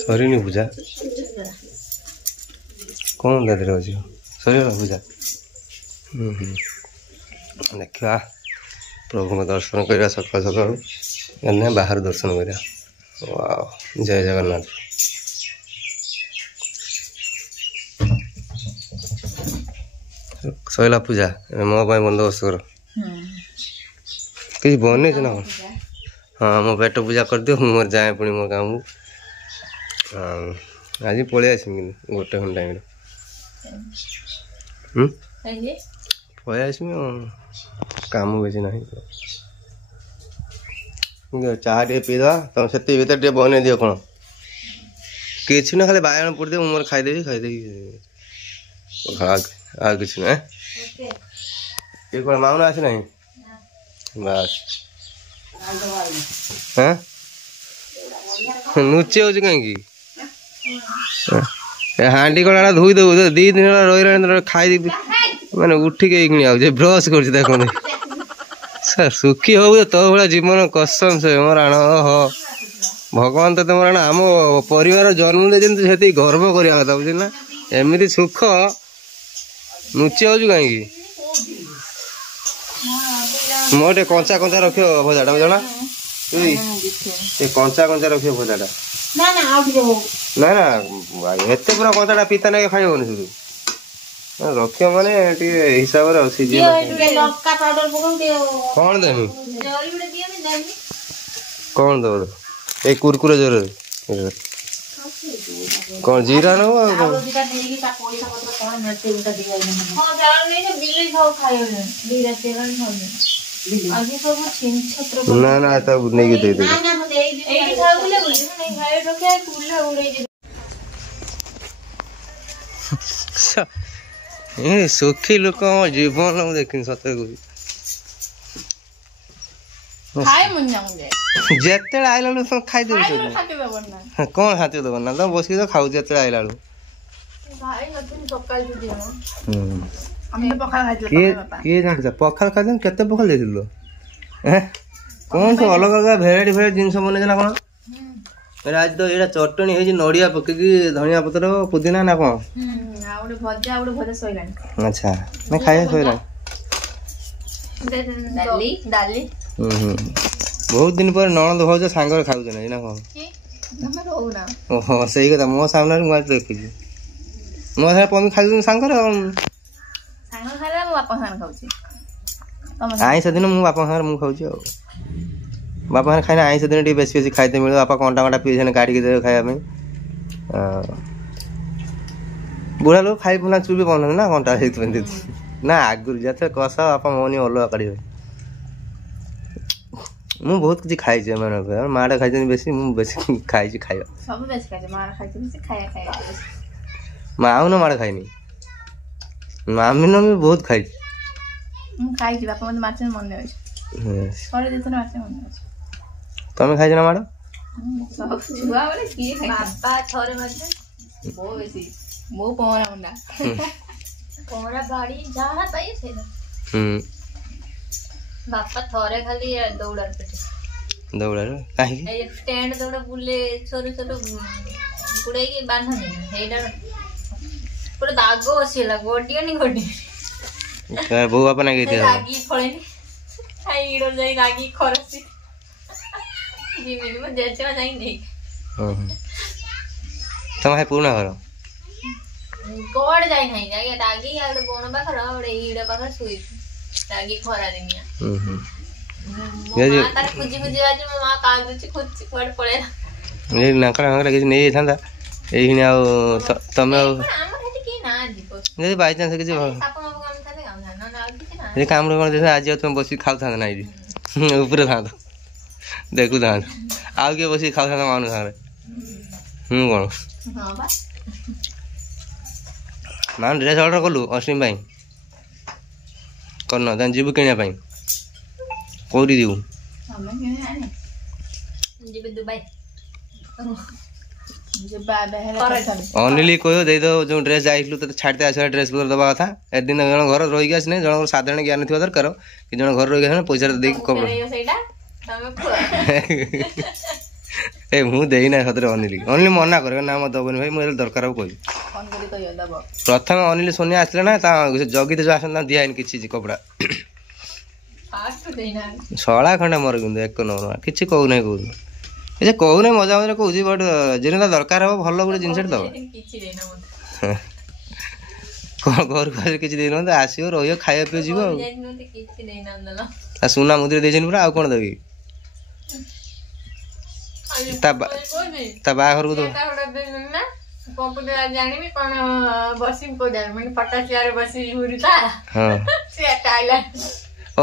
सरीनी पूजा कौन दादर अच्छी सर पूजा देखा प्रभु को दर्शन करवा सकाल सकाल बाहर दर्शन करवा वाह जय जगन्नाथ सैला पूजा मो बंदोबस्त कर कि बन ना हाँ मो पेट पूजा कर दियो मोर जाए पुणी मो काम आज पलि आस गोटे खंड टाइम पलि आस काम बेसी ना चाह टे पीदा तुम से भर बन दियो कौन कि ना खाली बायण पड़ दे मोर खाईदेवी आ कि ना ये कौन माउना आसी ना बस हाँ नुचे हो कहीं हांडी कड़ा धोई दे 2 दिन रही खाई माने उठिक कि ब्रश कर सर सुखी हो तो भाया जीवन कसम से मोर आण हो भगवान तो तुम आम परिवार जन्म दे गर्व करवा कथा बुझना एमती सुख नुचे हो कहीं मोटे कंचा कंचा रखियो भजाटा बुझना कंचा कंचा रखियो भजाटा ना ना एत पूरा कंचाटा पिता ना खाइबन शुरू रखियो माने हिसाब कौन देमी कौन दो ये कुरकुरे जोर कौन जीरा न ना ना तब नहीं दे दे सुखी लोक जीवन देख सत जिते आइला तुम खाई दे कौन हाथी दब ना तुम बस खाऊ जिते आइला किए जान पखाल खाई केते पखाल देथिलो कौन सब अलग अलग भेराइटी भेराइटी जिन बन कौन आज तो ये चटनी है नड़िया पकईकि धनिया पत्र पुदीना ना कौन अच्छा ना खाई सैला बहुत दिन पर नणद भौज सांगर खाऊ ना कौन सही कथा मो सामने मुझे देखी मो साथ पमी खाई सांगर आईस दिन मो बापा सागर मुझे खाऊ बापा सागर खाई आईस दिन बेसी बेसी खाई मिले बापा कंटा कंटा पीस काटिकी देवे खाया बुढ़ा लोग खाई पुना चुबी पाना ना कंटा ना आगुरी जते कष बापा मनी अलग काढ़े मु बहुत किसी खाई मैंने माँ खाई बेसी मुझे खाई खाଇବା माँ ना माड़ खाईनी मामी ना भी बहुत खाई तुम खाई ना माड़ बापा थोड़े खाली दौड़ार पेटे दौड़ार काहे स्टैंड दौड़ बुले छोरो छोरो गुड़े की बांधनी हेडा पूरा दागो असिला गोटिया नहीं गोटी बो अपना गई थी लागी फळेनी खाई इडो जाई लागी खरसी जीमिनी में जेचवा जाई नहीं तुम है पूर्ण घर कोड जाई नहीं जाई दागी यार बोन पाखर ओडे इडो पाखर सुई दागी खरा दिनिया मां तार खुजी खुजी आज मां कागज खुजी कोड पळेला ए नाकरा नाकरा किछ नहीं थांदा एहिने आ तमे नहीं बाई चांस किसी ये काम देखा आज तुम बस खाऊ था ना ऊपर था देखू था आउ किए बस खाऊ था मानु सारे कौन मान ड्रेस ऑर्डर कलु अश्विन भाई करना तन जीव किनिया पाई कोरी दिउ दुबई अनिल कह दे दो जो ड्रेस जाइलु तो छाड़ते आस ड्रेस पत्र दबा कथा ए दिन जन घर रही आसने जन साधारण ज्ञान थी दरकार कि जन घर रही पैसा दे ए मु देना सतरे अनिल मना करे ना मत दबनी भाई मुझे दरकार हो कह प्रथम अनिल सोनिया आसले ना जगित जो आसन दिहानी किसी कपड़ा शला खंडा मोर कि एक नंबर किसी कहूना कहून ये कहूना मजा मजा कौच बट जिन दरकार हम भल गोटे जिनस दब घर को किसी देन आसो रही खाया पी जीव सुना मुद्रे दे पूरा आउ कौन देवी बाहर को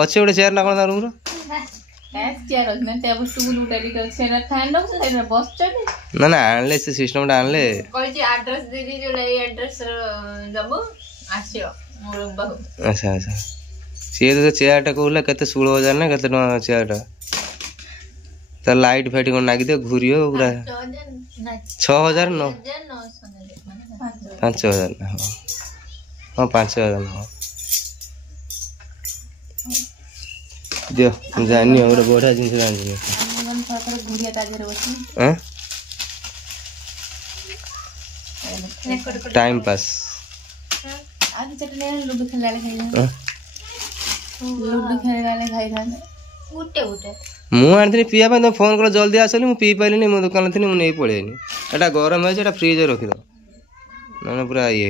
अच्छे गोटे चेयर ना कौन रूम ना ना आनले से सिस्टम आनले अच्छा अच्छा सी तो चेयर टा कहला केते 16,000 ना केते चेयर टा तो लाइट फाइट कौन नागी दे घूरी पूरा 6,000 न 5,000 हाँ 5,000 हाँ दियो जानी गोटे बढ़िया जिन टाइम पास मु आनी पीवा तुम फोन कर जल्दी आसली मुझे पी पारे मो दुकान थी मुझे पलैनी एटा गरम है फ्रिज रखिद ना पूरा ये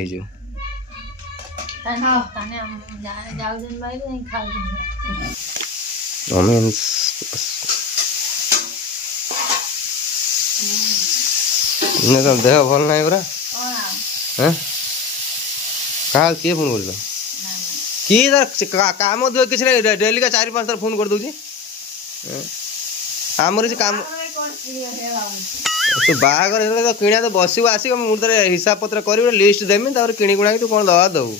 देह भल ना पूरा कहा किए फोन कर काम किसी डेली का 4-5 थर फोन कर दूची आमर काम तू बाहर तो किणा तो बसबू आसिक मुझे हिसाब पत्र कर लिस्ट देमी किणी कुणा तू कौन दवा दबू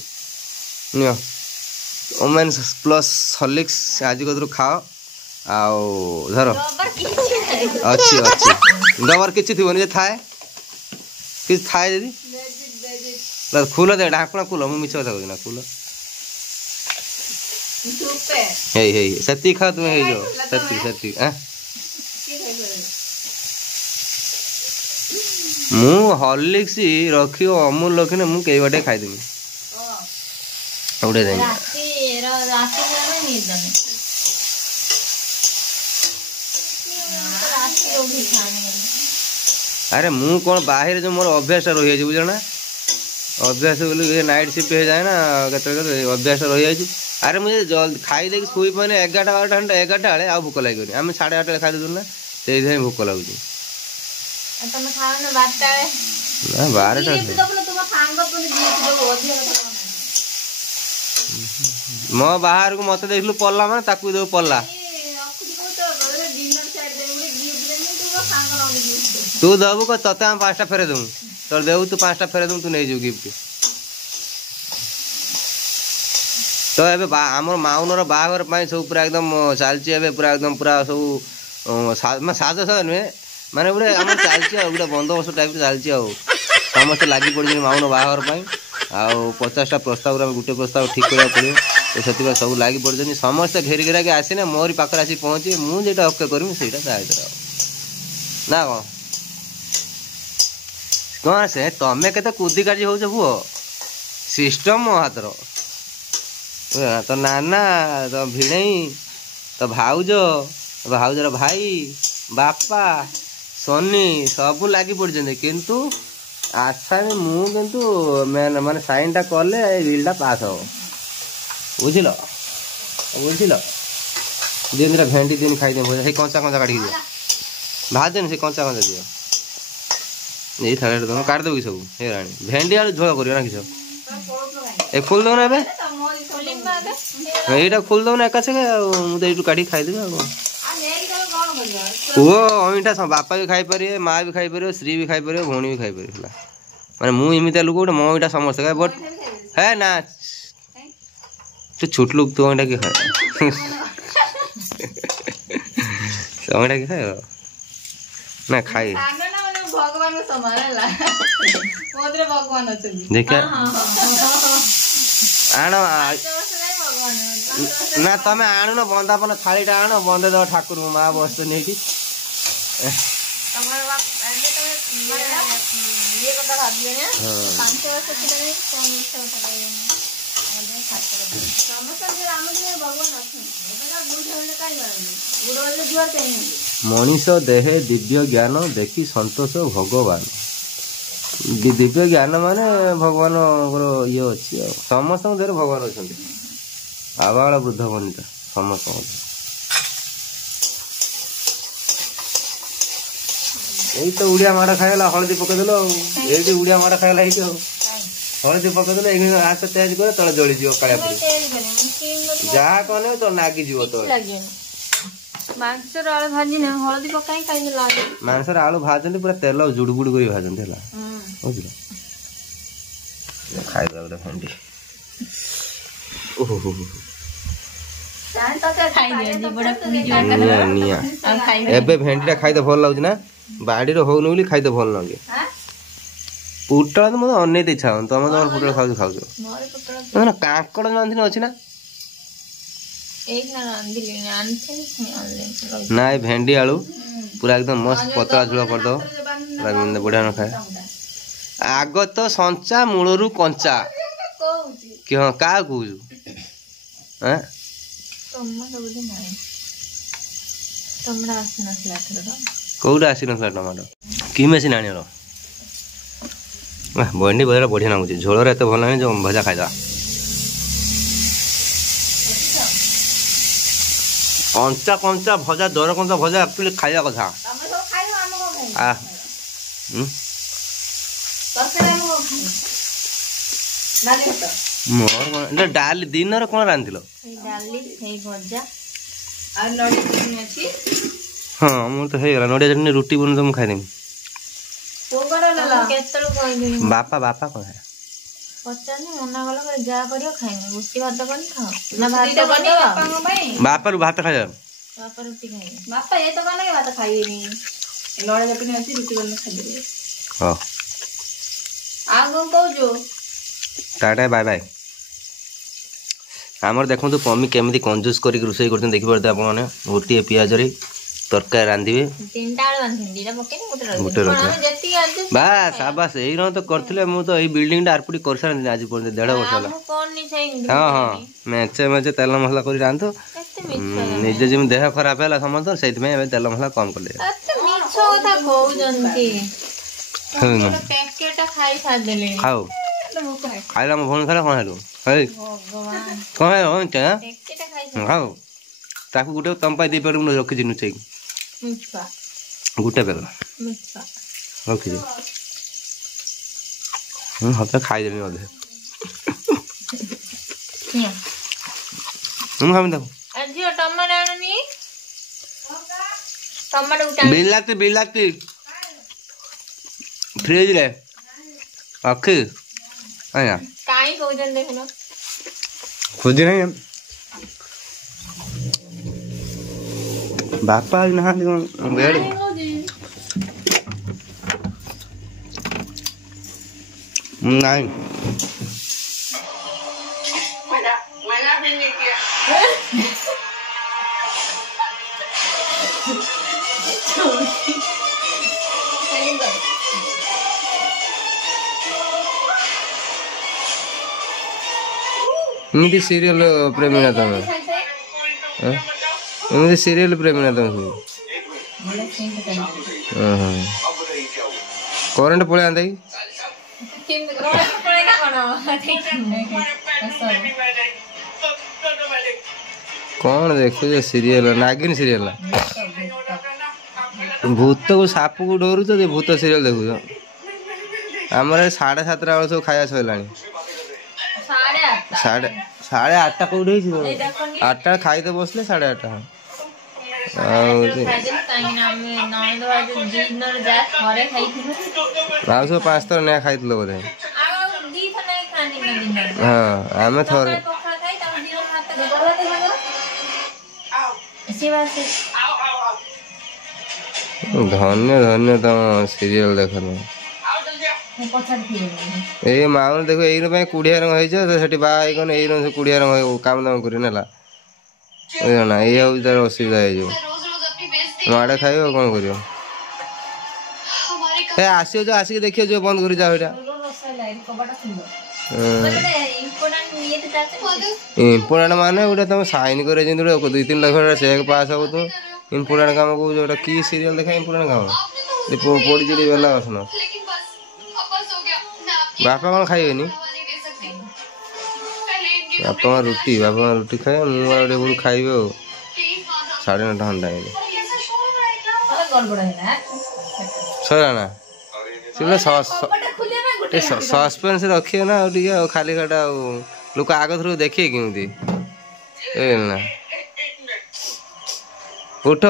नियो ओमेन्स प्लस हॉर्लिक्स आज कदर खाओ आओ धर अच्छी अच्छी दबर किसी थी थाए कि थाए दीदी खुल दे ढाकना खुल मुझे मिछ कथा कहना खुल से खा तुम्हें से मु हॉर्लिक्स रखी अमूल रखी मु कई बाटे खाईदेमी उड़े अरे मु कौन बाहर जो मोर अभ्यास रही है बुझना अभ्यास बोली नाइट शिफ्ट हो जाए ना केते अभ्यास रही है अरे मुझे जल्दी खाई देख शुई पाने 11-12 बेले आ भोक लगे आम 8:30 खाई दूँ ना से भोक लगुच मो बाहर को मत देख पल्ला मैंने ताकू दे पल्ला तू दबू को ते 5टा फेरे दू तोर देव तू 5टा फेरे दू तू नहीं जो गिफ्ट तो ये आम माउनर बाहर सब पूरा एकदम चलती पूरा एकदम पूरा सब साज नुहे माने गोटे आम चलती गोटे बंदोबस्त टाइप चलती समस्ते लगी पड़े माउन बाहर 50टा प्रस्ताव गोटे प्रस्ताव ठीक करा पड़ो तो से सब लगी पड़े समस्ते घेरी घेरा के आसीना मोरी पाखे आसी पहुँचे मुझे ओके करमी से ना कौन से तमें के कूदी काजी हो पुओ सिस्टम मो हाथर तो नाना तो भिड़ई तो भाउजर भाई बापा सोनी सब लगी पड़े किंतु आशा में मुझे माने साइन टा कले बिलटा पास हो बुझल दिन भेंडी दिन खाई दे कंचा कंचा काटिक दियो भाज देनी से कंचा कंचा दियो यही थाली तुम काटिदेव कि सब हेराणी भेंडी आलू झोल कर किस ए खोल दो ना यहीटा खोल दो ना एका मुझे ये काटिक खाईदेवी वो अमीठा बापा भी खाई पारे माँ भी खाई पार श्री भी खाई पार भौणी भी खाई पार माने मुझे लोक गोटे मो इटा समस्त खाए बट है ना तू छुट लोग तो अमीटा कि खाए अमीटा कि खाए ना खाई देखा आण ना तमें आणुन बंदापन थालीटा आण बंदे दो ठाकुर माँ बस नहीं ତମର ଏବେ ତମେ ଇଏ କଥା ଭାବିବନି ନା 5 ବର୍ଷ ଥିଲା ନାହିଁ କଣ ମିଛ କଥା କହିବନି ସମସ୍ତଙ୍କ ରାମଦେବ ଭଗବାନ ଅଛନ୍ତି ଏବେ ଗୁଡ଼ କାହିଁ କରନ୍ତି ଗୁଡ଼ ଜୁଆର ଚାହିଁନ୍ତି ମଣିଷ ଦେହେ ଦିବ୍ୟ ଜ୍ଞାନ ଦେଖି ସନ୍ତୋଷ ଭଗବାନ ଦିବ୍ୟ ଜ୍ଞାନ ମାନେ ଭଗବାନଙ୍କର ଇଏ ଅଛି ଆଉ ସମସ୍ତଙ୍କ ଦେହରେ ଭଗବାନ ଅଛନ୍ତି ଆବାଳ ବୃଦ୍ଧ ବନିତା ସମସ୍ତଙ୍କ ଏଇ ତ ଉଡିଆ ମାଡ଼ ଖାଇଗଲା ହଳଦୀ ପକେଇଦେଲ ଆଉ ଏଇଠି ଉଡିଆ ମାଡ଼ ଖାଇଗଲା ହେଇଛି ଆଉ ହଳଦୀ ପକେଇଦେଲେ ଏଇ ହାତ ତେଜ করে ତଳେ ଜଳିଯିବ କାଳିଆ ପଡି ଯାହା କଲେ ତ ନାଗିଯିବ ତଳେ ମାଂସର ଆଳୁ ଭାଜିନେ ହଳଦୀ ପକାଇ ଖାଇଦେଲା ମାଂସର ଆଳୁ ଭାଜନ୍ତି ପୁରା ତେଲ ଜୁଡୁବୁଡୁ କରି ଭାଜନ୍ତି ହେଲା ବୁଝିଲ ଖାଇବା ଗୋଟେ ଭେଣ୍ଡି ଓହୋ ଏବେ ଭେଣ୍ଡିଟା ଖାଇତେ ଭଲ ଲାଗୁଛି ନା ବାଡିର ହଉନି ବୋଲି ଖାଇତେ ଭଲ ଲାଗେ ପୁଟଳ ତ ମତେ ଅନେଇତେ ଇଚ୍ଛା ହଉନି ତମେ ତମର ପୁଟଳ ଖାଉଛ କାଙ୍କଡ ରାନ୍ଧିନି ଅଛି ନା ନାଇଁ ଭେଣ୍ଡି ଆଳୁ ପୁରା एकदम मस्त पतला झोल करदो बढ़िया न खाए आग तो संचा मूलरू कंचा कि हाँ का कहूँ कौटा आसी ना टमाटो कि मेसिन आण भंडी भजा बढ़िया लगुच झोल एत भल नहीं जो भजा खाईदा कंचा कंचा भजा दर कंचा भजा एक्चुअली खाଇବା କଥା मोर डाली दिन कौन रांधिल हाँ मोर तो है नड़िया चटनी रुटी बन तो मुझे खाईदेमी बापा बापा कौन है बापा रू भात खाई बापा ये तो बना भात खाइबेनी नड़िया चटनी अच्छी रुटी बन खाइबे हां आ कौन कहजो टाटा बाय बाय आमर देखो मम्मी केमी कंजूस कर रोषे कर देखी पारे आप गोटे पिज तरकारी रांधे बास आबास यही तो करते मुझे ये बिल्डिंग आरपुटी कर सारी आज पर्यटन 1.5 वर्ष हाँ हाँ मेचे मेचे तेल मसला कर रांधु निजे जमी देह खराब है समस्त से तेल मसला कम कर खाऊ खाइला मो भौणी खाला कौन हेलु कौन है खाऊ ताकू गोटे तम पाई दे पार रखी नुचे गोटे पेग रखी हते खाईदेमी अधे बिलाती बिलाती फ्रिज रे रखी आया काई कहजन देखनो खोज नहीं बापा ना बेड नहीं इमती सीरियल प्रेमी ना तुम इमती सीरियल प्रेमी ना तुम करेंट पड़े आंदा कौन देखो सीरियल नागिन सीरियल भूत को साप को डरुच भूत सीरियल देखुच आमर 7:30 बेल सब खाया सैला 8:30 कौटे 8टा खाईदे बसले 8:30 सब 5 थर नया खाई बोधे हाँ आम थर धन्य धन्य तुम सीरियल देख ये माउन देखो यही कुड़िया रंग बाहन यही कुड़िया रंग काम दाम कर ये हूँ तार असुविधा हो आड़े खाइब कौन कर ଏ ଆସିବ ଯୋଉ ଆସିକି ଦେଖିବ ଯୋଉ ବନ୍ଦ କରି ଯାଅ ଏଇଟା ଇମ୍ପୋର୍ଟାଣ୍ଟ ମାନେ ଗୋଟେ ତମେ ସାଇନ୍ করে ଯେମିତି ଗୋଟେ 2-3 ଲକ୍ଷ ଚେକ୍ ପାସ୍ ହବ ତୁ ଇମ୍ପୋର୍ଟାଣ୍ଟ କାମ କହୁଛ ଗୋଟେ କି ସିରିଏଲ ଦେଖା ଇମ୍ପୋର୍ଟାଣ୍ଟ କାମ ପଡ଼ିଛି ବେଲା ବସନ ବାପା କଣ ଖାଇବେନି ବାପା ମା ରୁଟି ଖାଇବେ ମୁଁ ଆଉ ଟିକେ ଖାଇବି ଆଉ 9:30 ଘଣ୍ଟା ସରିଲା ନା ସସ୍ପେନ୍ସ ରଖିବେ ନା ଆଉ ଟିକେ ଆଉ ଖାଲି ଖାଟା ଆଉ ଲୋକ ଆଗ ଥରକୁ ଦେଖିବେ କେମିତି ନା ଉଠ